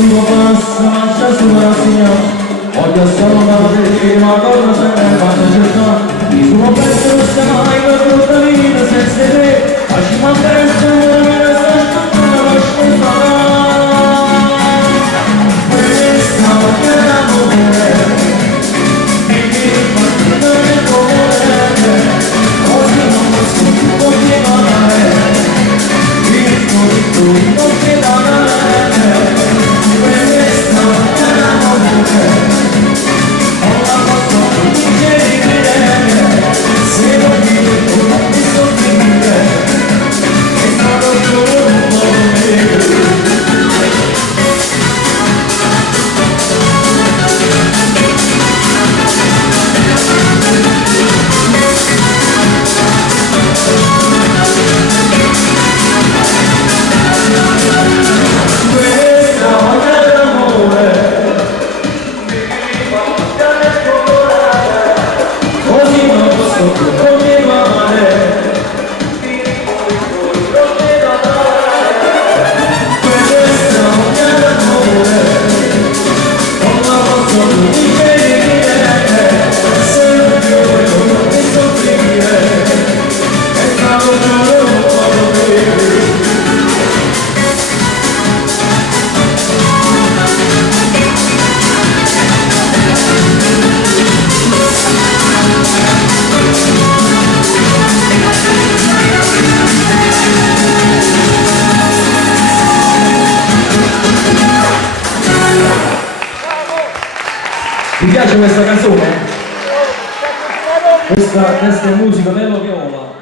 lungo passa, marcia sulla signora. Odio solo la prima cosa se ne fanno cercare. Il suo pezzo non sta mai per tutta la vita senza te. Lasciami presto, me ne sto aspettando la scusa. Questa mattina amore, mi partito nel cuore, così non posso più continuare. Il tuo non ti dà bene. Questa mattina amore, Vi piace questa canzone? Questa è musica dello viola.